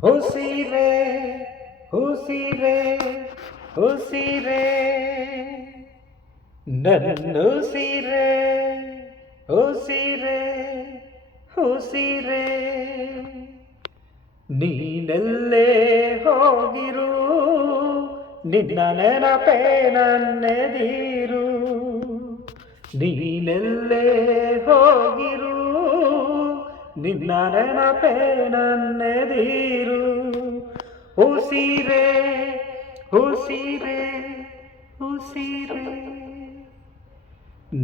ಉಸಿರೇ ಉಸಿರೇ ಉಸಿರೇ ನನ್ನುಸಿರೇ ಉಸಿರೇ ಉಸಿರೇ ನೀನೆಲ್ಲೇ ಹೋಗಿರು ನಿನ್ನ ನೆನಪೇ ನನ್ನೆದಿರು ನೀನೆಲ್ಲೇ ಹೋಗಿರು ನಿನ್ನ ನೆನಪೇ ನನ್ನೆದಿರು ಉಸಿರೇ ಉಸಿರೇ ಉಸಿರೇ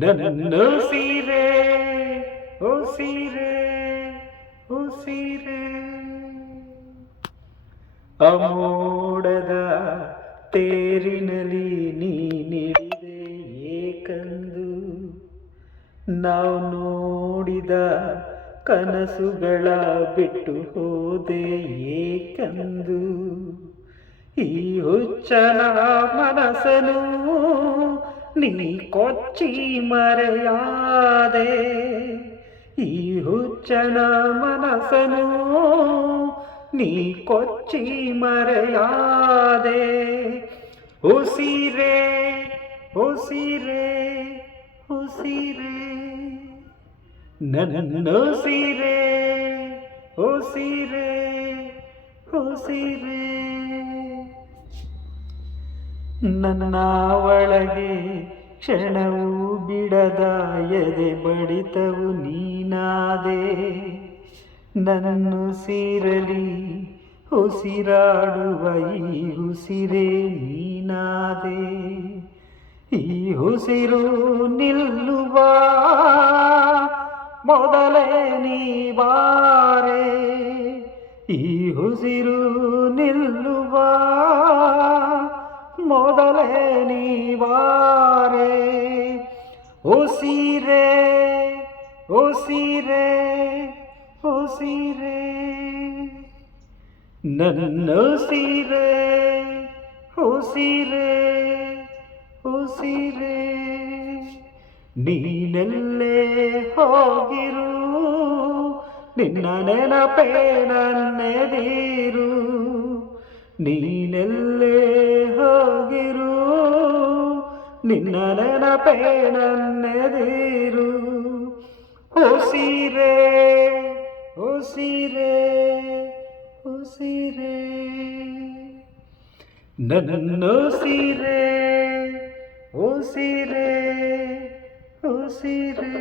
ನನ್ನುಸಿರೇ ಉಸಿರೇ ಉಸಿರೇ ಅಮೋಡದ ತೇರಿನಲ್ಲಿ ನೀನಿಡಿದೆ ಏಕಂದು ನಾವು ನೋಡಿದ ಕನಸುಗಳ ಬಿಟ್ಟು ಹೋದೆ ಏಕಂದು ಈ ಹುಚ್ಚನ ಮನಸ್ಸನು ನೀ ಕೊಚ್ಚಿ ಮರೆಯಾದೆ ಈ ಹುಚ್ಚನ ಮನಸ್ಸನು ನೀ ಕೊಚ್ಚಿ ಮರೆಯಾದೆ ಉಸಿರೇ ಉಸಿರೇ ಉಸಿರೇ ನನ್ನುಸಿರೇ ಉಸಿರೇ ಉಸಿರೇ ನನ್ನ ಒಳಗೆ ಕ್ಷಣವೂ ಬಿಡದ ಎದೆ ಬಡಿತವು ನೀನಾದೆ ನನ್ನುಸಿರಲಿ ಉಸಿರಾಡುವ ಈ ಉಸಿರೇ ನೀನಾದೆ ಈ ಉಸಿರು ನಿಲ್ಲುವ ಮೊದಲೇ ನೀ ಬಾರೆ ಈ ಉಸಿರು ನಿಲ್ಲುವ ಮೊದಲೇ ನೀ ಬಾರೆ ಉಸಿರೇ ಉಸಿರೇ ಉಸಿರೇ ನನ್ನುಸಿರೇ ಉಸಿರೇ ಉಸಿರೇ ನೀನೆಲ್ಲೇ ಹೋಗಿರು ನಿನ್ನ ನೆನಪೇ ನನ್ನೆದಿರು ನೀನೆಲ್ಲೇ ಹೋಗಿರು ನಿನ್ನ ನೆನಪೇ ನನ್ನೆದಿರು ಉಸಿರೇ ಉಸಿರೇ ಉಸಿರೇ ನನ್ನುಸಿರೇ ಉಸಿರೇ ಉಸಿರೇ